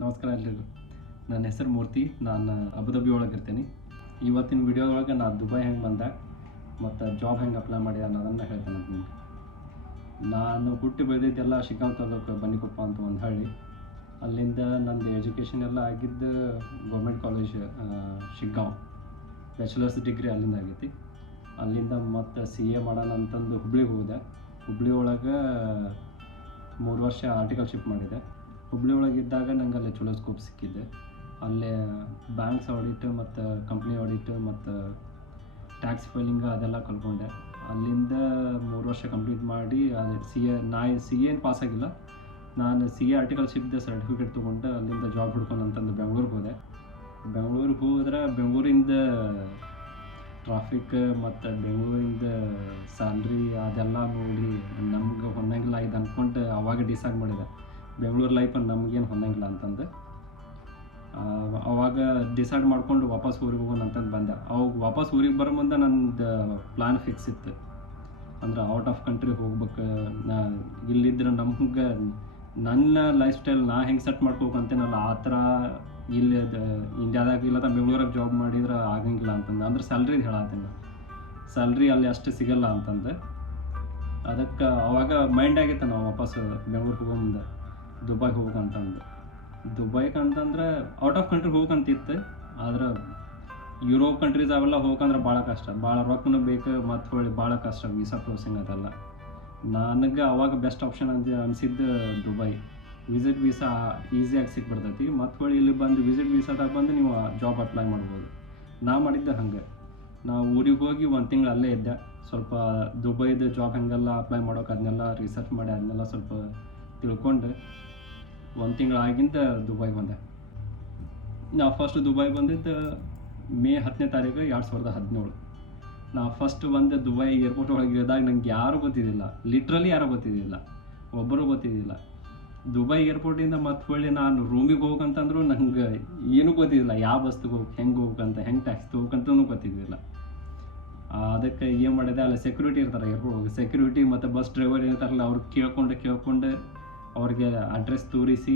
ನಮಸ್ಕಾರ ಎಲ್ರಿಗೂ. ನನ್ನ ಹೆಸರು ಮೂರ್ತಿ. ನಾನು ಅಬುದಾಬಿ ಒಳಗಿರ್ತೀನಿ. ಇವತ್ತಿನ ವಿಡಿಯೋದೊಳಗೆ ನಾನು ದುಬೈ ಹೆಂಗೆ ಬಂದೆ ಮತ್ತು ಜಾಬ್ ಹೆಂಗೆ ಅಪ್ಲೈ ಮಾಡಿದೆ ಅನ್ನೋದನ್ನು ಹೇಳ್ತೇನೆ ನಿಮ್ಗೆ. ನಾನು ಹುಟ್ಟಿ ಬೆಳೆದಿದ್ದೆಲ್ಲ ಶಿಗ್ಗಾಂವ್ ತಾಲೂಕು ಬನ್ನಿಕೊಪ್ಪ ಅಂತ ಒಂದು ಹಳ್ಳಿ. ಅಲ್ಲಿಂದ ನಂದು ಎಜುಕೇಷನ್ ಎಲ್ಲ ಆಗಿದ್ದು government college Shiggaon. Bachelors degree ಅಲ್ಲಿಂದ ಆಗೈತಿ. ಅಲ್ಲಿಂದ ಮತ್ತು CA ಮಾಡೋಣ ಅಂತಂದು ಹುಬ್ಳಿಗೆ ಹೋದೆ. ಹುಬ್ಳಿ ಒಳಗೆ 3 ವರ್ಷ ಆರ್ಟಿಕಲ್ಶಿಪ್ ಮಾಡಿದೆ. ಹುಬ್ಳಿ ಒಳಗಿದ್ದಾಗ ನಂಗೆ ಅಲ್ಲಿ ಚಲೋ ಸ್ಕೋಪ್ ಸಿಕ್ಕಿದೆ. ಅಲ್ಲೇ ಬ್ಯಾಂಕ್ಸ್ ಆಡಿಟ್ ಮತ್ತು ಕಂಪ್ನಿ ಆಡಿಟ್ ಮತ್ತು ಟ್ಯಾಕ್ಸ್ ಫೈಲಿಂಗ್ ಅದೆಲ್ಲ ಕಲ್ತ್ಕೊಂಡೆ. ಅಲ್ಲಿಂದ 3 ವರ್ಷ ಕಂಪ್ಲೀಟ್ ಮಾಡಿ ಅಲ್ಲಿ CA ಏನು ಪಾಸ್ ಆಗಿಲ್ಲ. ನಾನು CA ಆರ್ಟಿಕಲ್ಶಿಪ್ದು ಸರ್ಟಿಫಿಕೇಟ್ ತೊಗೊಂಡು ಅಲ್ಲಿಂದ ಜಾಬ್ ಹುಡ್ಕೊಂಡು ಅಂತಂದು ಬೆಂಗ್ಳೂರಿಗೆ ಹೋದೆ. ಬೆಂಗ್ಳೂರಿಗೆ ಹೋದ್ರೆ ಬೆಂಗಳೂರಿಂದ ಟ್ರಾಫಿಕ್ ಮತ್ತು ಬೆಂಗಳೂರಿಂದ ಸ್ಯಾಲ್ರಿ ಅದೆಲ್ಲ ನೋಡಿ ನಮ್ಗೆ ಹೊಂದಂಗಿಲ್ಲ ಇದು ಅಂದ್ಕೊಂಡು ಅವಾಗ ಡಿಸೈಡ್ ಮಾಡಿದೆ ಬೆಂಗಳೂರು ಲೈಫ್ ನಮಗೇನು ಹೊಂದಂಗಿಲ್ಲ ಅಂತಂದು. ಅವಾಗ ಡಿಸೈಡ್ ಮಾಡ್ಕೊಂಡು ವಾಪಸ್ ಊರಿಗೆ ಹೋಗೋಣ ಅಂತಂದು ಬಂದೆ. ಅವಾಗ ವಾಪಸ್ ಊರಿಗೆ ಬರೋ ಮುಂದೆ ನಂದು ಪ್ಲ್ಯಾನ್ ಫಿಕ್ಸ್ ಇತ್ತು. ಅಂದ್ರೆ ಔಟ್ ಆಫ್ ಕಂಟ್ರಿ ಹೋಗ್ಬೇಕು. ಇಲ್ಲಿದ್ರೆ ನಮ್ಗೆ ನನ್ನ ಲೈಫ್ ಸ್ಟೈಲ್ ನಾ ಹೆಂಗೆ ಸೆಟ್ ಮಾಡ್ಕೋಬೇಕಂತೇನಲ್ಲ ಆ ಥರ ಇಲ್ಲಿ ಇಂಡಿಯಾದಾಗ ಇಲ್ಲ ಬೆಂಗಳೂರಾಗ ಜಾಬ್ ಮಾಡಿದ್ರೆ ಆಗಂಗಿಲ್ಲ ಅಂತಂದು. ಅಂದ್ರೆ ಸ್ಯಾಲ್ರಿದು ಹೇಳತ್ತೀನಿ, ಸ್ಯಾಲ್ರಿ ಅಲ್ಲಿ ಅಷ್ಟು ಸಿಗಲ್ಲ ಅಂತಂದು. ಅದಕ್ಕೆ ಅವಾಗ ಮೈಂಡ್ ಆಗೈತೆ ನಾವು ವಾಪಸ್ ಬೆಂಗ್ಳೂರಿಗೆ ಹೋಗೋ ಮುಂದೆ ದುಬೈಗೆ ಹೋಗಂತಂದು. ದುಬೈಗೆ ಅಂತಂದ್ರೆ ಔಟ್ ಆಫ್ ಕಂಟ್ರಿ ಹೋಗಂತಿತ್ತು. ಆದ್ರೆ ಯುರೋಪ್ ಕಂಟ್ರೀಸ್ ಅವೆಲ್ಲ ಹೋಗಂದ್ರೆ ಭಾಳ ಕಷ್ಟ, ಭಾಳ ರೊಕ್ಕನೂ ಬೇಕು ಮತ್ತು ಹೊಳ್ಳಿ ಭಾಳ ಕಷ್ಟ ವೀಸಾ ಪ್ರೊಸೆಸಿಂಗ್ ಅದೆಲ್ಲ. ನನಗೆ ಅವಾಗ ಬೆಸ್ಟ್ ಆಪ್ಷನ್ ಅಂತ ಅನಿಸಿದ್ದು ದುಬೈ. ವಿಸಿಟ್ ವೀಸಾ ಈಸಿಯಾಗಿ ಸಿಕ್ಬಿಡ್ತೈತಿ. ಮತ್ತು ಹೊಳ್ಳಿ ಇಲ್ಲಿ ಬಂದು ವಿಸಿಟ್ ವೀಸಾದಾಗ ಬಂದು ನೀವು ಜಾಬ್ ಅಪ್ಲೈ ಮಾಡ್ಬೋದು. ನಾ ಮಾಡಿದ್ದೆ ಹಂಗೆ. ನಾವು ಊರಿಗೆ ಹೋಗಿ 1 ತಿಂಗಳು ಅಲ್ಲೇ ಇದ್ದೆ. ಸ್ವಲ್ಪ ದುಬೈದು ಜಾಬ್ ಹೆಂಗೆಲ್ಲ ಅಪ್ಲೈ ಮಾಡೋಕೆ ಅದನ್ನೆಲ್ಲ ರಿಸರ್ಚ್ ಮಾಡಿ ಅದನ್ನೆಲ್ಲ ಸ್ವಲ್ಪ ತಿಳ್ಕೊಂಡು 1 ತಿಂಗಳು ಆಗಿಂದ ದುಬೈಗೆ ಬಂದೆ. ನಾವು ಫಸ್ಟ್ ದುಬೈ ಬಂದಿದ್ದು ಮೇ 10ನೇ ತಾರೀಕು 2017. ನಾವು ಫಸ್ಟ್ ಬಂದು ದುಬೈ ಏರ್ಪೋರ್ಟ್ ಒಳಗೆ ಇಳಿದಾಗ ನಂಗೆ ಯಾರೂ ಗೊತ್ತಿದ್ದಿಲ್ಲ, ಲಿಟ್ರಲಿ ಯಾರೂ ಗೊತ್ತಿದ್ದಿಲ್ಲ, ಒಬ್ಬರೂ ಗೊತ್ತಿದ್ದಿಲ್ಲ. ದುಬೈ ಏರ್ಪೋರ್ಟಿಂದ ಮತ್ತೆ ಹೊಳ್ಳಿ ನಾನು ರೂಮಿಗೆ ಹೋಗಂತಂದ್ರು ನಂಗೆ ಏನೂ ಗೊತ್ತಿದ್ದಿಲ್ಲ. ಯಾವ ಬಸ್ಗೆ ಹೋಗ್ಬೇಕು, ಹೆಂಗೆ ಹೋಗ್ಬೇಕಂತ, ಹೆಂಗೆ ಟ್ಯಾಕ್ಸಿ ಹೋಗ್ಬೇಕಂತನೂ ಗೊತ್ತಿದ್ದಿಲ್ಲ. ಅದಕ್ಕೆ ಏನು ಮಾಡಿದೆ, ಅಲ್ಲಿ ಸೆಕ್ಯೂರಿಟಿ ಇರ್ತಾರೆ ಏರ್ಪೋರ್ಟ್. ಸೆಕ್ಯೂರಿಟಿ ಮತ್ತು ಬಸ್ ಡ್ರೈವರ್ ಇರ್ತಾರಲ್ಲ ಅವ್ರು ಕೇಳ್ಕೊಂಡು ಅವ್ರಿಗೆ ಅಡ್ರೆಸ್ ತೋರಿಸಿ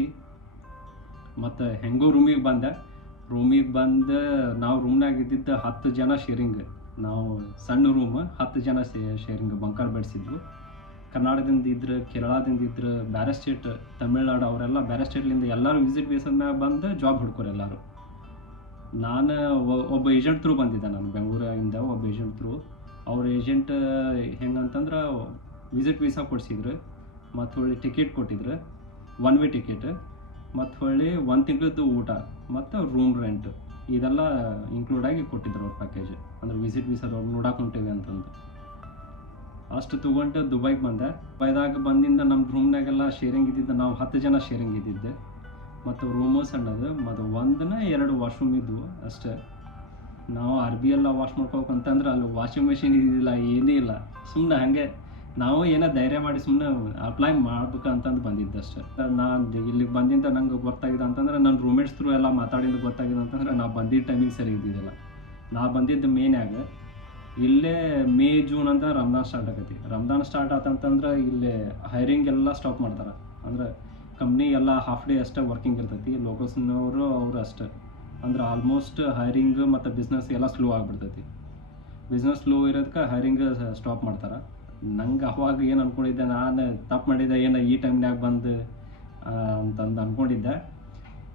ಮತ್ತು ಹೆಂಗೋ ರೂಮಿಗೆ ಬಂದೆ. ರೂಮಿಗೆ ಬಂದು ನಾವು ರೂಮ್ನಾಗ ಇದ್ದಿದ್ದು 10 ಜನ ಶೇರಿಂಗ್. ನಾವು ಸಣ್ಣ ರೂಮ್ 10 ಜನ ಶೇರಿಂಗ್ ಬಂಕರ್ ಬೆಡ್ಸಿದ್ವು. ಕರ್ನಾಟಕದಿಂದ ಇದ್ರು, ಕೇರಳದಿಂದ ಇದ್ರು, ಬೇರೆ ಸ್ಟೇಟ್ ತಮಿಳ್ನಾಡು ಅವರೆಲ್ಲ ಬೇರೆ ಸ್ಟೇಟ್ಲಿಂದ ಎಲ್ಲರೂ ವಿಸಿಟ್ ಬೇಸದ ಮ್ಯಾಗ ಬಂದು ಜಾಬ್ ಹುಡ್ಕೋರು ಎಲ್ಲರೂ. ನಾನು ಒಬ್ಬ ಏಜೆಂಟ್ ಥ್ರೂ ಬಂದಿದ್ದೆ. ನಾನು ಬೆಂಗಳೂರಿಂದ ಒಬ್ಬ ಏಜೆಂಟ್ ಥ್ರೂ. ಅವ್ರ ಏಜೆಂಟ್ ಹೆಂಗಂತಂದ್ರೆ ವಿಸಿಟ್ ವೀಸಾ ಕೊಡಿಸಿದ್ರು ಮತ್ತು ಹೊಳ್ಳಿ ಟಿಕೆಟ್ ಕೊಟ್ಟಿದ್ರು, 1 ವೇ ಟಿಕೆಟ್, ಮತ್ತು ಹೊಳ್ಳಿ 1 ತಿಂಗಳದ್ದು ಊಟ ಮತ್ತು ರೂಮ್ ರೆಂಟ್ ಇದೆಲ್ಲ ಇನ್ಕ್ಲೂಡಾಗಿ ಕೊಟ್ಟಿದ್ರು ಅವ್ರ ಪ್ಯಾಕೇಜ್. ಅಂದ್ರೆ ವಿಸಿಟ್ ವೀಸಾದವ್ರು ನೋಡಕ್ಕೆ ಹೊಂಟೇವಿ ಅಂತಂದು. ಅಷ್ಟು ತೊಗೊಂಡು ದುಬೈಗೆ ಬಂದೆ. ದುಬೈದಾಗ ಬಂದಿಂದ ನಮ್ಮ ರೂಮ್ನಾಗೆಲ್ಲ ಶೇರಿಂಗ್ ಇದ್ದಿದ್ದು, ನಾವು 10 ಜನ ಶೇರಿಂಗ್ ಇದ್ದಿದ್ದೆ. ಮತ್ತು ರೂಮು ಸಣ್ಣದು ಮತ್ತು 1-2 ವಾಶ್ರೂಮ್ ಇದ್ವು ಅಷ್ಟೇ. ನಾವು ಅರ್ಬಿ ಎಲ್ಲ ವಾಶ್ ಮಾಡ್ಕೋಬೇಕಂತಂದ್ರೆ ಅಲ್ಲಿ ವಾಷಿಂಗ್ ಮೆಷಿನ್ ಇದ್ದಿಲ್ಲ, ಏನೂ ಇಲ್ಲ. ಸುಮ್ಮನೆ ಹಾಗೆ ನಾವು ಏನೋ ಧೈರ್ಯ ಮಾಡಿ ಸುಮ್ಮನೆ ಅಪ್ಲೈ ಮಾಡ್ಬೇಕಂತಂದು ಬಂದಿದ್ದಷ್ಟೇ. ನಾನು ಇಲ್ಲಿಗೆ ಬಂದಿಂದ ನಂಗೆ ಗೊತ್ತಾಗಿದೆ ಅಂತಂದ್ರೆ ನನ್ನ ರೂಮ್ಮೇಟ್ಸ್ ಥ್ರೂ ಎಲ್ಲ ಮಾತಾಡಿದ್ದು ಗೊತ್ತಾಗಿದೆ ಅಂತಂದ್ರೆ ನಾವು ಬಂದಿದ್ದ ಟೈಮಿಂಗ್ ಸರಿ ಇದ್ದಿದ್ದಿಲ್ಲ. ನಾ ಬಂದಿದ್ದು ಮೇನ್ಯಾಗ ಇಲ್ಲೇ ಮೇ ಜೂನ್ ಅಂತ ರಂಜಾನ್ ಸ್ಟಾರ್ಟ್ ಆಗೈತಿ. ರಂಜಾನ್ ಸ್ಟಾರ್ಟ್ ಆತಂತಂದ್ರೆ ಇಲ್ಲಿ ಹೈರಿಂಗ್ ಎಲ್ಲ ಸ್ಟಾಪ್ ಮಾಡ್ತಾರೆ. ಅಂದ್ರೆ ಕಂಪ್ನಿ ಎಲ್ಲ ಹಾಫ್ ಡೇ ಅಷ್ಟೇ ವರ್ಕಿಂಗ್ ಇರ್ತೈತಿ. ಲೋಕಲ್ಸ್ನವರು ಅವರು ಅಷ್ಟೇ. ಅಂದ್ರೆ ಆಲ್ಮೋಸ್ಟ್ ಹೈರಿಂಗ್ ಮತ್ತು ಬಿಸ್ನೆಸ್ ಎಲ್ಲ ಸ್ಲೋ ಆಗಿಬಿಡ್ತೈತಿ. ಬಿಸ್ನೆಸ್ ಸ್ಲೋ ಇರೋದಕ್ಕೆ ಹೈರಿಂಗ್ ಸ್ಟಾಪ್ ಮಾಡ್ತಾರೆ. ನಂಗೆ ಅವಾಗ ಏನು ಅಂದ್ಕೊಂಡಿದ್ದೆ, ನಾನು ತಪ್ಪು ಮಾಡಿದ್ದೆ ಏನು ಈ ಟೈಮ್ನಾಗ ಬಂದು ಅಂತಂದು ಅಂದ್ಕೊಂಡಿದ್ದೆ.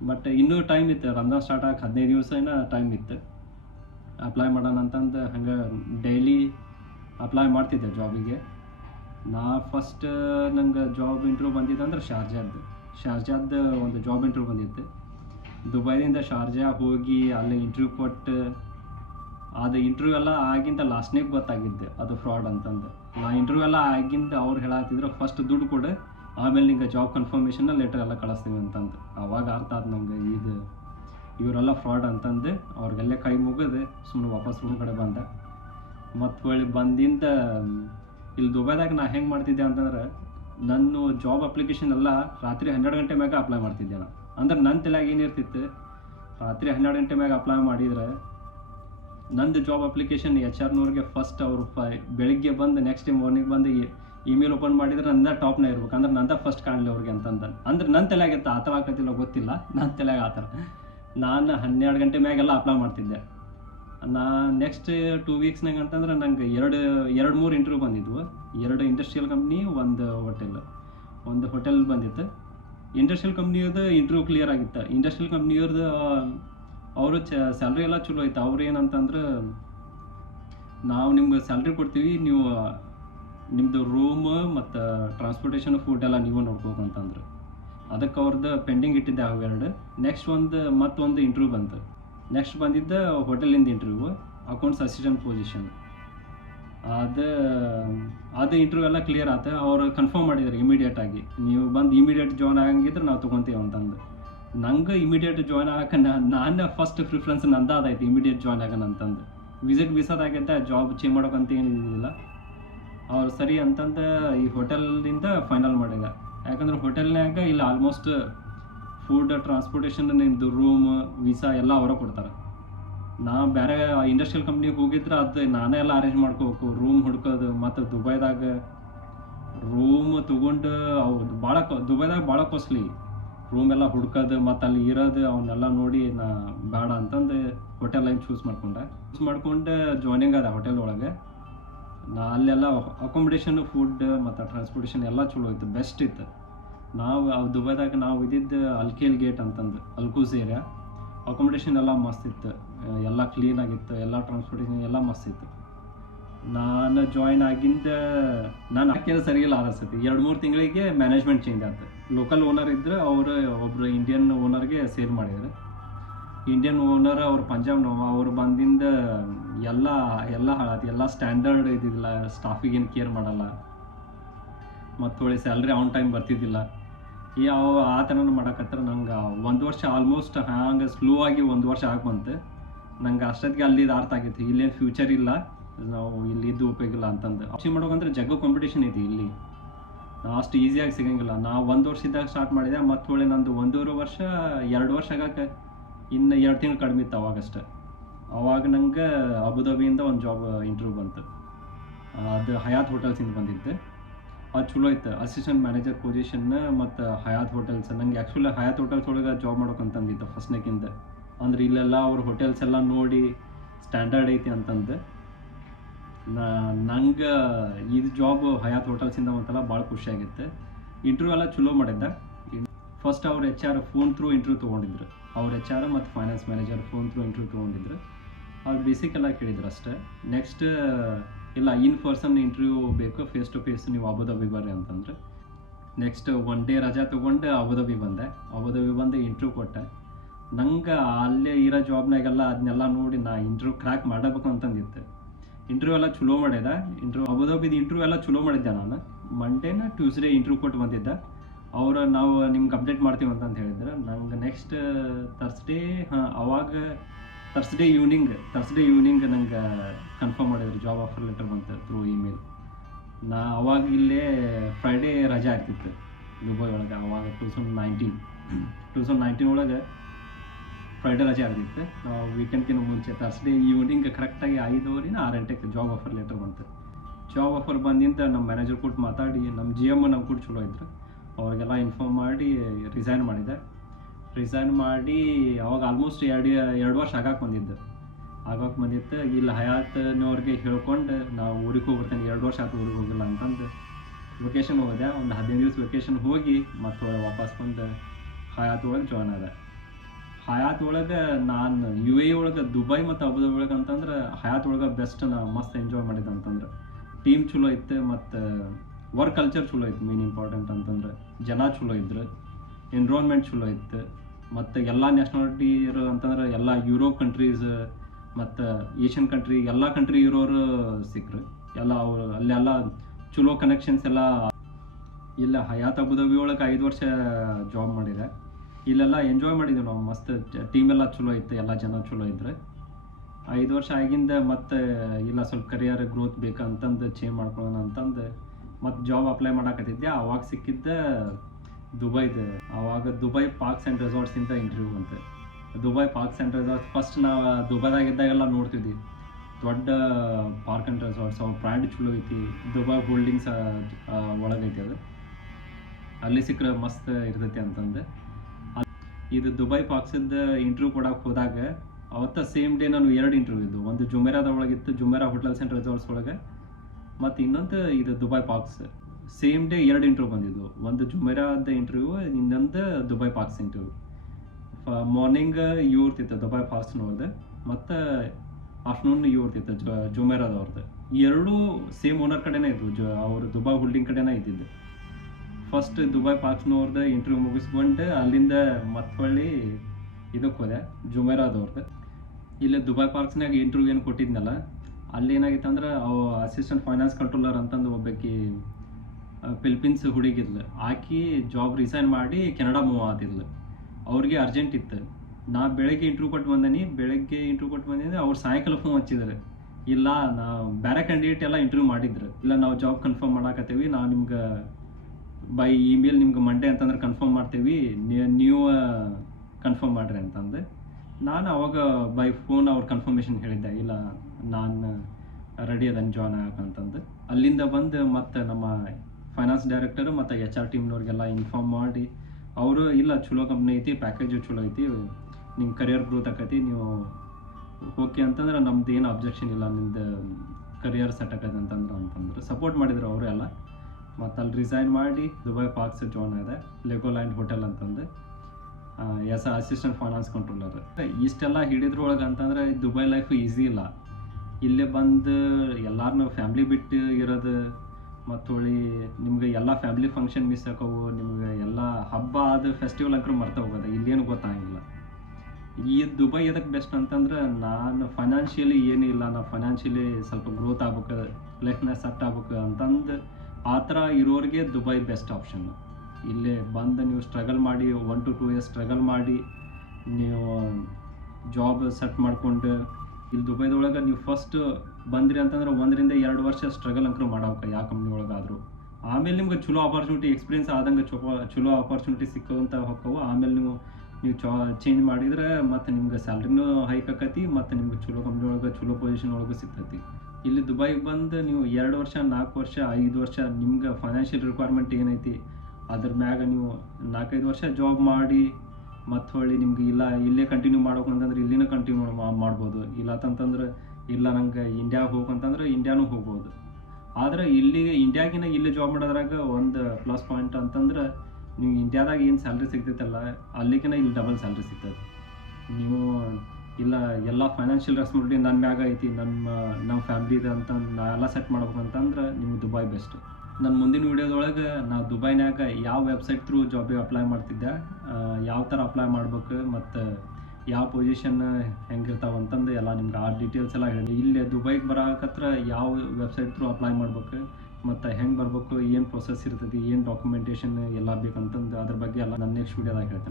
ಬಟ್ ಇನ್ನೂ ಟೈಮ್ ಇತ್ತು. ರಂಜಾನ್ ಸ್ಟಾರ್ಟ್ ಆಗಿ 15 ದಿವಸ ಏನೋ ಟೈಮ್ ಇತ್ತು ಅಪ್ಲೈ ಮಾಡೋಣ ಅಂತಂದು. ಹಂಗೆ ಡೈಲಿ ಅಪ್ಲೈ ಮಾಡ್ತಿದ್ದೆ ಜಾಬಿಗೆ. ನಾ ಫಸ್ಟ್ ನಂಗೆ ಜಾಬ್ ಇಂಟರ್ವ್ಯೂ ಬಂದಿದ್ದು ಅಂದ್ರೆ ಶಾರ್ಜಾದ್ದು ಒಂದು ಜಾಬ್ ಇಂಟರ್ವ್ಯೂ ಬಂದಿತ್ತು. ದುಬೈದಿಂದ ಶಾರ್ಜಾ ಹೋಗಿ ಅಲ್ಲಿ ಇಂಟರ್ವ್ಯೂ ಕೊಟ್ಟು ಅದು ಇಂಟರ್ವ್ಯೂ ಎಲ್ಲ ಆಗಿಂದ ಲಾಸ್ಟ್ನೇಗೆ ಗೊತ್ತಾಗಿದ್ದೆ ಅದು ಫ್ರಾಡ್ ಅಂತಂದು. ನಾ ಇಂಟರ್ವ್ಯೂ ಎಲ್ಲ ಆಗಿಂದ ಅವ್ರು ಹೇಳತ್ತಿದ್ರು ಫಸ್ಟ್ ದುಡ್ಡು ಕೊಡು, ಆಮೇಲೆ ನಿಂಗೆ ಜಾಬ್ ಕನ್ಫರ್ಮೇಷನ್ನ ಲೆಟರ್ ಎಲ್ಲ ಕಳಿಸ್ತೀವಿ ಅಂತಂದು. ಅವಾಗ ಅರ್ಥ ಆಯ್ತು ನಂಗೆ ಇದು ಇವರೆಲ್ಲ ಫ್ರಾಡ್ ಅಂತಂದು. ಅವ್ರಿಗೆಲ್ಲ ಕೈ ಮುಗಿದು ಸುಮ್ಮನೆ ವಾಪಸ್ ರೂಮ್ ಕಡೆ ಬಂದೆ. ಮತ್ತು ಹೊಳ್ಳಿ ಬಂದಿಂದ ಇಲ್ಲಿ ದುಬೈದಾಗ ನಾ ಹೆಂಗೆ ಮಾಡ್ತಿದ್ದೆ ಅಂತಂದ್ರೆ, ನನ್ನ ಜಾಬ್ ಅಪ್ಲಿಕೇಶನ್ ಎಲ್ಲ ರಾತ್ರಿ 12 ಗಂಟೆ ಮ್ಯಾಗ ಅಪ್ಲೈ ಮಾಡ್ತಿದ್ದೆ ನಾನು. ಅಂದ್ರೆ ನನ್ನ ತಲೆಯಾಗ ಏನಿರ್ತಿತ್ತು, ರಾತ್ರಿ 12 ಗಂಟೆ ಮ್ಯಾಗ ಅಪ್ಲೈ ಮಾಡಿದರೆ ನಂದು ಜಾಬ್ ಅಪ್ಲಿಕೇಶನ್ HR ನವ್ರಿಗೆ ಫಸ್ಟ್ ಅವರು ಬೆಳಿಗ್ಗೆ ಬಂದು ನೆಕ್ಸ್ಟ್ ಡೇ ಮಾರ್ನಿಂಗ್ ಬಂದು ಇಮೇಲ್ ಓಪನ್ ಮಾಡಿದ್ರೆ ನಂದ ಟಾಪ್ನ ಇರ್ಬೇಕು, ಅಂದ್ರೆ ನಂದ ಫಸ್ಟ್ ಕಾಣಲಿ ಅವ್ರಿಗೆ ಅಂತಂದ. ಅಂದ್ರೆ ನನ್ನ ತಲೆಯಾಗಿತ್ತು ಆ ಥರ ಆಗ್ತೈತಿಲ್ಲ ಗೊತ್ತಿಲ್ಲ, ನನ್ನ ತಲೆಯಾಗ ಆ ಥರ. ನಾನು 12 ಗಂಟೆ ಮ್ಯಾಗೆಲ್ಲ ಅಪ್ಲೈ ಮಾಡ್ತಿದ್ದೆ. ನಾ ನೆಕ್ಸ್ಟ್ 2 ವೀಕ್ಸ್ನಾಗ ಅಂತಂದ್ರೆ ನಂಗೆ ಎರಡು ಮೂರು ಇಂಟರ್ವ್ಯೂ ಬಂದಿದ್ವು. 2 ಇಂಡಸ್ಟ್ರಿಯಲ್ ಕಂಪ್ನಿ, ಒಂದು ಹೋಟೆಲ್ ಬಂದಿತ್ತು. ಇಂಡಸ್ಟ್ರಿಯಲ್ ಕಂಪ್ನಿಯವ್ರದ್ದು ಇಂಟರ್ವ್ಯೂ ಕ್ಲಿಯರ್ ಆಗಿತ್ತು. ಇಂಡಸ್ಟ್ರಿಯಲ್ ಕಂಪ್ನಿಯವ್ರದ್ದು ಅವರು ಸ್ಯಾಲ್ರಿ ಎಲ್ಲ ಚಲೋ ಐತೆ. ಅವ್ರು ಏನಂತಂದ್ರೆ, ನಾವು ನಿಮ್ಗೆ ಸ್ಯಾಲ್ರಿ ಕೊಡ್ತೀವಿ, ನೀವು ನಿಮ್ಮದು ರೂಮ್ ಮತ್ತು ಟ್ರಾನ್ಸ್ಪೋರ್ಟೇಷನ್ ಫುಡ್ ಎಲ್ಲ ನೀವು ನೋಡ್ಕೋಬೇಕಂತಂದ್ರೆ. ಅದಕ್ಕೆ ಅವ್ರದ್ದು ಪೆಂಡಿಂಗ್ ಇಟ್ಟಿದ್ದೆ ಅವೆರಡು. ನೆಕ್ಸ್ಟ್ ಮತ್ತೊಂದು ಇಂಟರ್ವ್ಯೂ ಬಂತು. ನೆಕ್ಸ್ಟ್ ಬಂದಿದ್ದ ಹೋಟೆಲಿಂದ ಇಂಟರ್ವ್ಯೂ, ಅಕೌಂಟ್ಸ್ ಅಸಿಸ್ಟೆಂಟ್ ಪೊಸಿಷನ್. ಅದು ಇಂಟರ್ವ್ಯೂ ಎಲ್ಲ ಕ್ಲಿಯರ್ ಆಯ್ತು. ಅವ್ರು ಕನ್ಫರ್ಮ್ ಮಾಡಿದ್ರು ಇಮಿಡಿಯೇಟಾಗಿ, ನೀವು ಬಂದು ಇಮಿಡಿಯೇಟ್ ಜಾಯ್ನ್ ಆಗಂಗಿದ್ರೆ ನಾವು ತೊಗೊತೀವಿ ಅಂತಂದು. ನಂಗೆ ಇಮಿಡಿಯೇಟ್ ಜಾಯ್ನ್ ಆಗಕ್ಕೆ ನಾನು ಫಸ್ಟ್ ಪ್ರಿಫರೆನ್ಸ್ ನಂದಾದೈತಿ, ಇಮಿಡಿಯೇಟ್ ಜಾಯ್ನ್ ಆಗೋಣ ಅಂತಂದು. ವಿಸಿಟ್ ವೀಸಾದಾಗೈತೆ, ಜಾಬ್ ಚೇಂಜ್ ಮಾಡೋಕ್ಕಂತ ಏನಿಲ್ಲ. ಅವ್ರು ಸರಿ ಅಂತಂದು ಈ ಹೋಟೆಲ್ನಿಂದ ಫೈನಲ್ ಮಾಡಿದೆ. ಯಾಕಂದ್ರೆ ಹೋಟೆಲ್ನಾಗ ಇಲ್ಲಿ ಆಲ್ಮೋಸ್ಟ್ ಫುಡ್, ಟ್ರಾನ್ಸ್ಪೋರ್ಟೇಷನ್, ನಿಮ್ಮದು ರೂಮ್, ವೀಸಾ ಎಲ್ಲ ಅವರೇ ಕೊಡ್ತಾರೆ. ನಾ ಬೇರೆ ಇಂಡಸ್ಟ್ರಿಯಲ್ ಕಂಪ್ನಿಗೆ ಹೋಗಿದ್ರೆ ಅದು ನಾನೇ ಎಲ್ಲ ಅರೇಂಜ್ ಮಾಡ್ಕೋಬೇಕು, ರೂಮ್ ಹುಡ್ಕೋದು. ಮತ್ತು ದುಬೈದಾಗ ರೂಮ್ ತೊಗೊಂಡು ದುಬೈದಾಗ ಭಾಳ ಕಾಸ್ಟ್ಲಿ ರೂಮ್ ಎಲ್ಲ ಹುಡ್ಕೋದು, ಮತ್ತು ಅಲ್ಲಿ ಇರೋದು ಅವನ್ನೆಲ್ಲ ನೋಡಿ ನಾ ಬೇಡ ಅಂತಂದು ಹೋಟೆಲ್ ಲೈನ್ ಚೂಸ್ ಮಾಡ್ಕೊಂಡು ಜಾಯ್ನಿಂಗ್ ಅದ ಹೋಟೆಲ್ ಒಳಗೆ. ನಾ ಅಲ್ಲೆಲ್ಲ ಅಕೊಮಿಡೇಷನ್, ಫುಡ್ ಮತ್ತು ಟ್ರಾನ್ಸ್ಪೋರ್ಟೇಷನ್ ಎಲ್ಲ ಚಲೋ ಇತ್ತು, ಬೆಸ್ಟ್ ಇತ್ತು. ನಾವು ದುಬೈದಾಗ ನಾವು ಇದ್ದಿದ್ದು ಅಲ್ಕೇಲ್ ಗೇಟ್ ಅಂತಂದು, ಅಲ್ಕೂಸ್ ಏರಿಯಾ. ಅಕೊಮಿಡೇಷನ್ ಎಲ್ಲ ಮಸ್ತ್ ಇತ್ತು, ಎಲ್ಲ ಕ್ಲೀನಾಗಿತ್ತು, ಎಲ್ಲ ಟ್ರಾನ್ಸ್ಪೋರ್ಟೇಷನ್ ಎಲ್ಲ ಮಸ್ತ್ ಇತ್ತು. ನಾನು ಜಾಯ್ನ್ ಆಗಿಂದ ನಾನು ಹಾಕಿದ ಸರಿಯಿಲ್ಲ ಅನಿಸ್ತೈತಿ. 2-3 ತಿಂಗಳಿಗೆ ಮ್ಯಾನೇಜ್ಮೆಂಟ್ ಚೇಂಜ್ ಆಯ್ತು. ಲೋಕಲ್ ಓನರ್ ಇದ್ದರೆ ಅವರು ಒಬ್ಬರು ಇಂಡಿಯನ್ ಓನರ್ಗೆ ಸೇಲ್ ಮಾಡಿದ್ರು. ಇಂಡಿಯನ್ ಓನರ್ ಅವ್ರು ಪಂಜಾಬ್ನವ. ಅವ್ರು ಬಂದಿಂದ ಎಲ್ಲ ಹಾಳಾಯ್ತು. ಎಲ್ಲ ಸ್ಟ್ಯಾಂಡರ್ಡ್ ಇದ್ದಿದ್ದಿಲ್ಲ, ಸ್ಟಾಫಿಗೇನು ಕೇರ್ ಮಾಡಲ್ಲ, ಮತ್ತು ಒಳ್ಳೆ ಸ್ಯಾಲ್ರಿ ಆನ್ ಟೈಮ್ ಬರ್ತಿದ್ದಿಲ್ಲ. ಆ ಥರನೂ ಮಾಡಕತ್ರ. ನಂಗೆ 1 ವರ್ಷ ಆಲ್ಮೋಸ್ಟ್ ಹಂಗೆ ಸ್ಲೋ ಆಗಿ 1 ವರ್ಷ ಬಂತು. ನಂಗೆ ಅಷ್ಟೊತ್ತಿಗೆ ಅಲ್ಲಿದ್ದು ಅರ್ಥ ಆಗಿತ್ತು, ಇಲ್ಲೇನು ಫ್ಯೂಚರ್ ಇಲ್ಲ, ನಾವು ಇಲ್ಲಿದ್ದು ಉಪಯೋಗ ಇಲ್ಲ ಅಂತಂದು. ಅಚೀವ್ ಮಾಡೋಕಂದ್ರೆ ಜಗ್ಗ ಕಾಂಪಿಟೇಷನ್ ಐತಿ ಇಲ್ಲಿ, ಅಷ್ಟು ಈಸಿಯಾಗಿ ಸಿಗಂಗಿಲ್ಲ. ನಾವು 1 ವರ್ಷ ಇದ್ದಾಗ ಸ್ಟಾರ್ಟ್ ಮಾಡಿದೆ, ಮತ್ತು ಒಳ್ಳೆ ನಂದು 1.5 ವರ್ಷ 2 ವರ್ಷ ಆಗಕ್ಕೆ ಇನ್ನು 2 ತಿಂಗಳು ಕಡಿಮೆ ಇತ್ತು ಅವಾಗಷ್ಟೆ. ಅವಾಗ ನಂಗೆ ಅಬುದಾಬಿಯಿಂದ ಒಂದು ಜಾಬ್ ಇಂಟರ್ವ್ಯೂ ಬಂತು. ಅದು ಹಯಾತ್ ಹೋಟೆಲ್ಸಿಂದ ಬಂದಿತ್ತು. ಅದು ಚಲೋ ಇತ್ತು, ಅಸಿಸ್ಟೆಂಟ್ ಮ್ಯಾನೇಜರ್ ಪೊಸಿಷನ್ ಮತ್ತು ಹಯಾತ್ ಹೋಟೆಲ್ಸ್. ನಂಗೆ ಆ್ಯಕ್ಚುಲಿ ಹಯಾತ್ ಹೋಟೆಲ್ಸ್ ಒಳಗೆ ಜಾಬ್ ಮಾಡೋಕಂತಂದಿತ್ತು ಫಸ್ಟ್ನೇಕಿಂದ. ಅಂದ್ರೆ ಇಲ್ಲೆಲ್ಲ ಅವ್ರ ಹೋಟೆಲ್ಸ್ ಎಲ್ಲ ನೋಡಿ ಸ್ಟ್ಯಾಂಡರ್ಡ್ ಐತಿ ಅಂತಂದು ನಂಗೆ ಇದು ಜಾಬ್ ಹಯಾತ್ ಹೋಟೆಲ್ಸಿಂದ ಒಂಥರ ಭಾಳ ಖುಷಿಯಾಗಿತ್ತು. ಇಂಟರ್ವ್ಯೂ ಎಲ್ಲ ಚಲೋ ಮಾಡಿದ್ದೆ. ಫಸ್ಟ್ ಅವ್ರು HR ಫೋನ್ ಥ್ರೂ ಇಂಟರ್ವ್ಯೂ ತೊಗೊಂಡಿದ್ರು. ಅವ್ರ HR ಮತ್ತು finance manager phone through interview ತೊಗೊಂಡಿದ್ರು. ಅದು ಬೇಸಿಕ್ ಎಲ್ಲ ಕೇಳಿದ್ರು ಅಷ್ಟೇ. ನೆಕ್ಸ್ಟ್ ಇಲ್ಲ, ಇನ್ ಪರ್ಸನ್ ಇಂಟರ್ವ್ಯೂ ಬೇಕು, ಫೇಸ್ ಟು ಫೇಸ್ ನೀವು ಅಬುದಾಬಿ ಬರ್ರಿ ಅಂತಂದ್ರೆ. ನೆಕ್ಸ್ಟ್ 1 ಡೇ ರಜಾ ತೊಗೊಂಡು ಅಬುದಾಬಿ ಬಂದು ಇಂಟರ್ವ್ಯೂ ಕೊಟ್ಟೆ. ನಂಗೆ ಅಲ್ಲೇ ಇರೋ ಜಾಬ್ನಾಗೆಲ್ಲ ಅದನ್ನೆಲ್ಲ ನೋಡಿ ನಾ ಇಂಟರ್ವ್ಯೂ ಕ್ರ್ಯಾಕ್ ಮಾಡಬೇಕು ಅಂತಂದಿತ್ತು. ಇಂಟರ್ವ್ಯೂ ಎಲ್ಲ ಚಲೋ ಮಾಡಿದೆ. ಅಬುದಾಬಿದು ಇಂಟರ್ವ್ಯೂ ಎಲ್ಲ ಚಲೋ ಮಾಡಿದ್ದೆ. ನಾನು ಮಂಡೇನ ಟ್ಯೂಸ್ಡೇ ಇಂಟರ್ವ್ಯೂ ಕೊಟ್ಟು ಬಂದಿದ್ದೆ. ನಾವು ನಿಮ್ಗೆ ಅಪ್ಡೇಟ್ ಮಾಡ್ತೀವಿ ಅಂತಂದು ಹೇಳಿದ್ರು. ನಂಗೆ ನೆಕ್ಸ್ಟ್ ಥರ್ಸ್ಡೇ ಈವ್ನಿಂಗ್ ನಂಗೆ ಕನ್ಫರ್ಮ್ ಮಾಡಿದ್ರು, ಜಾಬ್ ಆಫರ್ ಲೆಟರ್ ಬಂತು ಥ್ರೂ ಇಮೇಲ್. ಅವಾಗ ಇಲ್ಲೇ ಫ್ರೈಡೇ ರಜೆ ಆಗ್ತಿತ್ತು ದುಬೈ ಒಳಗೆ. ಅವಾಗ 2019 ಒಳಗೆ ಫ್ರೈಡೇ ರಜೆ ಆಗ್ತಿತ್ತು. ನಾವು ವೀಕೆಂಡ್ಗಿಂತ ಮುಂಚೆ ಥರ್ಸ್ಡೇ ಈವ್ನಿಂಗ್ ಕರೆಕ್ಟಾಗಿ 5:30 6 ಗಂಟೆಗೆ ಜಾಬ್ ಆಫರ್ ಲೆಟರ್ ಬಂತು. ಜಾಬ್ ಆಫರ್ ಬಂದಿಂದ ನಮ್ಮ ಮ್ಯಾನೇಜರ್ ಕೂಡ ಮಾತಾಡಿ, ನಮ್ಮ GM ನಮ್ಮ ಕೂಡ ಚಲೋ ಇದ್ರು, ಅವ್ರಿಗೆಲ್ಲ ಇನ್ಫಾರ್ಮ್ ಮಾಡಿ ರಿಸೈನ್ ಮಾಡಿದೆ. ಅವಾಗ ಆಲ್ಮೋಸ್ಟ್ 2 ವರ್ಷ ಆಗಕ್ಕೆ ಬಂದಿತ್ತು. ಇಲ್ಲಿ ಹಯಾತ್ನವ್ರಿಗೆ ಹೇಳ್ಕೊಂಡು ನಾವು ಊರಿಗೆ ಹೋಗ್ಬರ್ತೇನೆ, 2 ವರ್ಷ ಆಯ್ತು ಊರಿಗೆ ಹೋಗಿಲ್ಲ ಅಂತಂದು ವೆಕೇಷನ್ ಹೋದೆ. ಒಂದು 15 ದಿವಸ ವೆಕೇಷನ್ ಹೋಗಿ ಮತ್ತು ವಾಪಸ್ ಬಂದು ಹಯಾತ್ ಒಳಗೆ ಜಾಯ್ನ್ ಆದೆ. ಹಯಾತ್ ಒಳಗೆ ನಾನು UAE ಒಳಗೆ ದುಬೈ ಮತ್ತು ಅಬುದಾಬಿ ಒಳಗೆ ಅಂತಂದ್ರೆ ಹಯಾತ್ ಒಳಗೆ ಬೆಸ್ಟ್. ನಾ ಮಸ್ತ್ ಎಂಜಾಯ್ ಮಾಡಿದ್ದೆ ಅಂತಂದ್ರೆ. ಟೀಮ್ ಚಲೋ ಇತ್ತು ಮತ್ತು ವರ್ಕ್ ಕಲ್ಚರ್ ಚಲೋ ಇತ್ತು. ಮೇನ್ ಇಂಪಾರ್ಟೆಂಟ್ ಅಂತಂದ್ರೆ ಜನ ಚಲೋ ಇದ್ರು, ಎನ್ವಿರಾನ್ಮೆಂಟ್ ಚಲೋ ಇತ್ತು. ಮತ್ತು ಎಲ್ಲ ನ್ಯಾಷನಾಲಿಟಿ ಇರೋ ಅಂತಂದ್ರೆ ಎಲ್ಲ ಯುರೋಪ್ ಕಂಟ್ರೀಸ್ ಮತ್ತು ಏಷ್ಯನ್ ಕಂಟ್ರಿ ಎಲ್ಲ ಕಂಟ್ರಿ ಇರೋರು ಸಿಕ್ಕರು. ಎಲ್ಲ ಅವರು ಅಲ್ಲೆಲ್ಲ ಚಲೋ ಕನೆಕ್ಷನ್ಸ್ ಎಲ್ಲ. ಇಲ್ಲ ಹಯಾತ್ ಅಬುದಾಬಿ ಒಳಗೆ 5 ವರ್ಷ ಜಾಬ್ ಮಾಡಿದೆ. ಇಲ್ಲೆಲ್ಲ ಎಂಜಾಯ್ ಮಾಡಿದ್ವಿ ನಾವು, ಮಸ್ತ್. ಟೀಮ್ ಎಲ್ಲ ಚಲೋ ಇತ್ತು, ಎಲ್ಲ ಜನ ಚಲೋ ಇದ್ರೆ. 5 ವರ್ಷ ಆಗಿಂದ ಮತ್ತೆ ಇಲ್ಲ ಸ್ವಲ್ಪ ಕರಿಯರ್ ಗ್ರೋತ್ ಬೇಕಂತಂದು ಚೇಂಜ್ ಮಾಡ್ಕೊಳ್ಳೋಣ ಅಂತಂದು ಮತ್ತು ಜಾಬ್ ಅಪ್ಲೈ ಮಾಡಾಕತ್ತಿದ್ದೆ. ಅವಾಗ ಸಿಕ್ಕಿದ್ದ ಅವಾಗ ದುಬೈ ಪಾರ್ಕ್ಸ್ ಆ್ಯಂಡ್ ರೆಸಾರ್ಟ್ಸಿಂದ ಇಂಟರ್ವ್ಯೂ ಬಂತು. Dubai parks and resorts first ನಾವು ದುಬೈದಾಗಿದ್ದಾಗೆಲ್ಲ ನೋಡ್ತಿದ್ವಿ, ದೊಡ್ಡ ಪಾರ್ಕ್ ಆ್ಯಂಡ್ ರೆಸಾರ್ಟ್ಸ್ ಅವ್ರ ಬ್ರ್ಯಾಂಡ್ ಚಲೋ ಐತಿ. ದುಬೈ ಹೋಲ್ಡಿಂಗ್ಸ್ ಒಳಗೈತಿ ಅದು. ಅಲ್ಲಿ ಸಿಕ್ಕರೆ ಮಸ್ತ್ ಇರ್ತೈತಿ ಅಂತಂದು. ಇದು ದುಬೈ ಪಾರ್ಕ್ಸಿಂದ ಇಂಟರ್ವ್ಯೂ ಕೊಡಕ್ಕೆ ಹೋದಾಗ ಅವತ್ತ ಸೇಮ್ ಡೇ ನಾನು 2 ಇಂಟರ್ವ್ಯೂ ಇದ್ದು. ಒಂದು ಜುಮೇರಾದ ಒಳಗಿತ್ತು, ಜುಮೇರಾ ಹೋಟೆಲ್ಸ್ ಆ್ಯಂಡ್ ರೆಸಾರ್ಟ್ಸ್ ಒಳಗೆ, ಮತ್ತು ಇನ್ನೊಂದು ಇದು Dubai parks. Same day 2 interview ಬಂದಿದ್ದು. ಒಂದು ಜುಮೇರಾದ ಇಂಟರ್ವ್ಯೂ, ಇನ್ನೊಂದು ದುಬೈ ಪಾರ್ಕ್ಸ್ ಇಂಟರ್ವ್ಯೂ. ಮಾರ್ನಿಂಗ್ ಇವ್ರತಿತ್ತು ದುಬೈ ಪಾರ್ಕ್ಸ್ನವ್ರದ್ದು, ಮತ್ತು ಆಫ್ಟರ್ನೂನ್ ಇವ್ರತಿತ್ತು ಜುಮೇರಾದವ್ರದ್ದು. ಎರಡೂ ಸೇಮ್ ಓನರ್ ಕಡೆನೇ ಇದ್ವು, ಅವರು ದುಬೈ ಹೋಲ್ಡಿಂಗ್ ಕಡೆನೇ ಇದ್ದಿದ್ದು. ಫಸ್ಟ್ ದುಬೈ ಪಾರ್ಕ್ಸ್ನವ್ರದ್ದು ಇಂಟರ್ವ್ಯೂ ಮುಗಿಸ್ಕೊಂಡು ಅಲ್ಲಿಂದ ಮತ್ತೊಳ್ಳಿ ಇದಕ್ಕೆ ಹೋದೆ, ಜುಮೇರಾದವ್ರದ್ದು. ಇಲ್ಲಿ ದುಬೈ ಪಾರ್ಕ್ಸ್ನಾಗ ಇಂಟರ್ವ್ಯೂ ಏನು ಕೊಟ್ಟಿದ್ನಲ್ಲ, ಅಲ್ಲಿ ಏನಾಗಿತ್ತು ಅಂದ್ರೆ ಅವು ಅಸಿಸ್ಟೆಂಟ್ ಫೈನಾನ್ಸ್ ಕಂಟ್ರೋಲರ್ ಅಂತಂದು ಒಬ್ಬಾಕಿ ಫಿಲಿಪೀನ್ಸ್ ಹುಡುಗಿದ್ಲು. ಆಕಿ ಜಾಬ್ ರಿಸೈನ್ ಮಾಡಿ ಕೆನಡಾ ಮೂವ್ ಆದಿದ್ಲು. ಅವ್ರಿಗೆ ಅರ್ಜೆಂಟ್ ಇತ್ತು. ನಾ ಬೆಳಗ್ಗೆ ಇಂಟರ್ವ್ಯೂ ಕೊಟ್ಟು ಬಂದೇನಿ. ಅವ್ರು ಸಾಯಂಕಾಲ ಫೋನ್ ಹಚ್ಚಿದ್ದಾರೆ, ಇಲ್ಲ ನಾ ಬೇರೆ ಕ್ಯಾಂಡಿಡೇಟ್ ಎಲ್ಲ ಇಂಟರ್ವ್ಯೂ ಮಾಡಿದ್ರು, ಇಲ್ಲ ನಾವು ಜಾಬ್ ಕನ್ಫರ್ಮ್ ಮಾಡಾಕತ್ತೀವಿ, ನಾವು ನಿಮ್ಗೆ ಬೈ ಇಮೇಲ್ ನಿಮ್ಗೆ ಮಂಡೇ ಅಂತಂದ್ರೆ ಕನ್ಫರ್ಮ್ ಮಾಡ್ತೀವಿ, ನೀವು ಕನ್ಫರ್ಮ್ ಮಾಡಿರಿ ಅಂತಂದು. ನಾನು ಅವಾಗ ಬೈ ಫೋನ್ ಅವ್ರ ಕನ್ಫರ್ಮೇಷನ್ ಹೇಳಿದ್ದೆ, ಇಲ್ಲ ನಾನು ರೆಡಿ ಅದನ್ನು ಜಾಯ್ನ್ ಆಗಕ್ಕಂತಂದು. ಅಲ್ಲಿಂದ ಬಂದು ಮತ್ತು ನಮ್ಮ ಫೈನಾನ್ಸ್ ಡೈರೆಕ್ಟರು ಮತ್ತು HR ಟೀಮ್ನವ್ರಿಗೆಲ್ಲ ಇನ್ಫಾರ್ಮ್ ಮಾಡಿ, ಅವರು ಇಲ್ಲ ಚಲೋ ಕಂಪ್ನಿ ಐತಿ, ಪ್ಯಾಕೇಜು ಚಲೋ ಐತಿ, ನಿಮ್ಮ ಕರಿಯರ್ ಗ್ರೋತ್ ಆಕೈತಿ, ನೀವು ಓಕೆ ಅಂತಂದ್ರೆ ನಮ್ದು ಏನು ಅಬ್ಜೆಕ್ಷನ್ ಇಲ್ಲ, ನಿಮ್ದು ಕರಿಯರ್ ಸೆಟ್ ಆಕೈತೆ ಅಂತಂದ್ರೆ ಸಪೋರ್ಟ್ ಮಾಡಿದ್ರು ಅವರು ಎಲ್ಲ. ಮತ್ತು ಅಲ್ಲಿ ರಿಸೈನ್ ಮಾಡಿ ದುಬೈ ಪಾರ್ಕ್ಸ್ ಜಾಯ್ನ್ ಆಗಿದೆ, ಲೆಗೋಲ್ಯಾಂಡ್ ಹೋಟೆಲ್ ಅಂತಂದು, ಅಸಿಸ್ಟೆಂಟ್ ಫೈನಾನ್ಸ್ ಕಂಟ್ರೋಲರ್. ಇಷ್ಟೆಲ್ಲ ಹಿಡಿದ್ರೊಳಗೆ ಅಂತಂದ್ರೆ ದುಬೈ ಲೈಫ್ ಈಸಿ ಇಲ್ಲ. ಇಲ್ಲೇ ಬಂದು ಎಲ್ಲಾರನ್ನೂ ಫ್ಯಾಮ್ಲಿ ಬಿಟ್ಟು ಇರೋದು, ಮತ್ತು ನಿಮ್ಗೆ ಎಲ್ಲ ಫ್ಯಾಮಿಲಿ ಫಂಕ್ಷನ್ ಮಿಸ್ ಆಕವು, ನಿಮ್ಗೆ ಎಲ್ಲ ಹಬ್ಬ ಆದ ಫೆಸ್ಟಿವಲ್ ಅಂಕರು ಮರ್ತಾ ಹೋಗೋದು, ಇಲ್ಲೇನು ಗೊತ್ತಾಗಿಲ್ಲ. ಈ ದುಬೈ ಎದಕ್ಕೆ ಬೆಸ್ಟ್ ಅಂತಂದ್ರೆ, ನಾನು ಫೈನಾನ್ಷಿಯಲಿ ಏನೂ ಇಲ್ಲ, ನಾನು ಫೈನಾನ್ಷಿಯಲಿ ಸ್ವಲ್ಪ ಗ್ರೋತ್ ಆಗ್ಬೇಕು, ಲೈಫ್ನ ಸೆಟ್ ಆಗ್ಬೇಕು ಅಂತಂದು ಆ ಥರ ಇರೋರಿಗೆ ದುಬೈ ಬೆಸ್ಟ್ ಆಪ್ಷನ್. ಇಲ್ಲೇ ಬಂದು ನೀವು ಸ್ಟ್ರಗಲ್ ಮಾಡಿ 1 to 2 years ಸ್ಟ್ರಗಲ್ ಮಾಡಿ ನೀವು ಜಾಬ್ ಸೆಟ್ ಮಾಡ್ಕೊಂಡು, ಇಲ್ಲಿ ದುಬೈದೊಳಗೆ ನೀವು ಫಸ್ಟ್ ಬಂದ್ರಿ ಅಂತಂದ್ರೆ 1 to 2 ವರ್ಷ ಸ್ಟ್ರಗಲ್ ಅಂಕರು ಮಾಡಬೇಕು ಯಾವ ಕಂಪ್ನಿ ಒಳಗಾದರೂ. ಆಮೇಲೆ ನಿಮ್ಗೆ ಚಲೋ ಆಪರ್ಚುನಿಟಿ, ಎಕ್ಸ್ಪೀರಿಯನ್ಸ್ ಆದಂಗೆ ಚಲೋ ಆಪರ್ಚುನಿಟಿ ಸಿಕ್ಕಂತ ಹೋಕ್ಕವು. ಆಮೇಲೆ ನೀವು ಚೇಂಜ್ ಮಾಡಿದ್ರೆ ಮತ್ತು ನಿಮ್ಗೆ ಸ್ಯಾಲ್ರಿನೂ ಹೈಕ್ ಆಕತಿ, ಮತ್ತು ನಿಮ್ಗೆ ಚಲೋ ಕಂಪ್ನಿ ಒಳಗೆ ಚಲೋ ಪೊಸಿಷನ್ ಒಳಗೆ ಸಿಗ್ತೈತಿ. ಇಲ್ಲಿ ದುಬೈಗೆ ಬಂದು ನೀವು 2 ವರ್ಷ 4 ವರ್ಷ 5 ವರ್ಷ ನಿಮ್ಗೆ ಫೈನಾನ್ಷಿಯಲ್ ರಿಕ್ವೈರ್ಮೆಂಟ್ ಏನೈತಿ ಅದ್ರ ಮ್ಯಾಗ ನೀವು 4-5 ವರ್ಷ ಜಾಬ್ ಮಾಡಿ, ಮತ್ತು ನಿಮ್ಗೆ ಇಲ್ಲ ಇಲ್ಲೇ ಕಂಟಿನ್ಯೂ ಮಾಡ್ಬೇಕು ಅಂತಂದ್ರೆ ಇಲ್ಲಿನೂ ಕಂಟಿನ್ಯೂ ಮಾಡ್ಬೋದು. ಇಲ್ಲ ಅಂತಂದ್ರೆ ಇಲ್ಲ ನಂಗೆ ಇಂಡಿಯಾಗೆ ಹೋಗಂತಂದ್ರೆ ಇಂಡಿಯಾನೂ ಹೋಗ್ಬೋದು. ಆದರೆ ಇಂಡಿಯಾಗಿನ ಇಲ್ಲಿ ಜಾಬ್ ಮಾಡೋದ್ರಾಗ ಒಂದು ಪ್ಲಸ್ ಪಾಯಿಂಟ್ ಅಂತಂದ್ರೆ, ನೀವು ಇಂಡಿಯಾದಾಗ ಏನು ಸ್ಯಾಲ್ರಿ ಸಿಗ್ತೈತಲ್ಲ ಅಲ್ಲಿಗಿನ ಇಲ್ಲಿ ಡಬಲ್ ಸ್ಯಾಲ್ರಿ ಸಿಗ್ತದೆ. ನೀವು ಇಲ್ಲ ಎಲ್ಲ ಫೈನಾನ್ಷಿಯಲ್ ರೆಸ್ಪಾನ್ಸಿಬಿಲಿಟಿ ನನ್ನ ಮ್ಯಾಗ ಐತಿ, ನಮ್ಮ ಫ್ಯಾಮ್ಲಿದು ಅಂತ ನಾ ಎಲ್ಲ ಸೆಟ್ ಮಾಡ್ಬೇಕು ಅಂತಂದ್ರೆ ನಿಮ್ಗೆ ದುಬೈ ಬೆಸ್ಟ್. ನನ್ನ ಮುಂದಿನ ವೀಡಿಯೋದೊಳಗೆ ನಾ ದುಬೈನಾಗ ಯಾವ ವೆಬ್ಸೈಟ್ ಥ್ರೂ ಜಾಬಿಗೆ ಅಪ್ಲೈ ಮಾಡ್ತಿದ್ದೆ, ಯಾವ ಥರ ಅಪ್ಲೈ ಮಾಡ್ಬೇಕು, ಮತ್ತು ಯಾವ ಪೊಸಿಷನ್ ಹೆಂಗಿರ್ತಾವೆ ಅಂತಂದು ಎಲ್ಲ ನಿಮ್ಗೆ ಆ ಡೀಟೇಲ್ಸ್ ಎಲ್ಲ ಹೇಳಿ. ಇಲ್ಲಿ ದುಬೈಗೆ ಬರೋಕತ್ರ ಯಾವ ವೆಬ್ಸೈಟ್ ಥ್ರೂ ಅಪ್ಲೈ ಮಾಡ್ಬೇಕು, ಮತ್ತು ಹೆಂಗೆ ಬರ್ಬೇಕು, ಏನು ಪ್ರೊಸೆಸ್ ಇರ್ತೈತಿ, ಏನು ಡಾಕ್ಯುಮೆಂಟೇಷನ್ ಎಲ್ಲ ಬೇಕಂತಂದು ಅದ್ರ ಬಗ್ಗೆ ಎಲ್ಲ ನನ್ನ ನೆಕ್ಸ್ಟ್ ವೀಡಿಯೋದಾಗ ಹೇಳ್ತೇನೆ.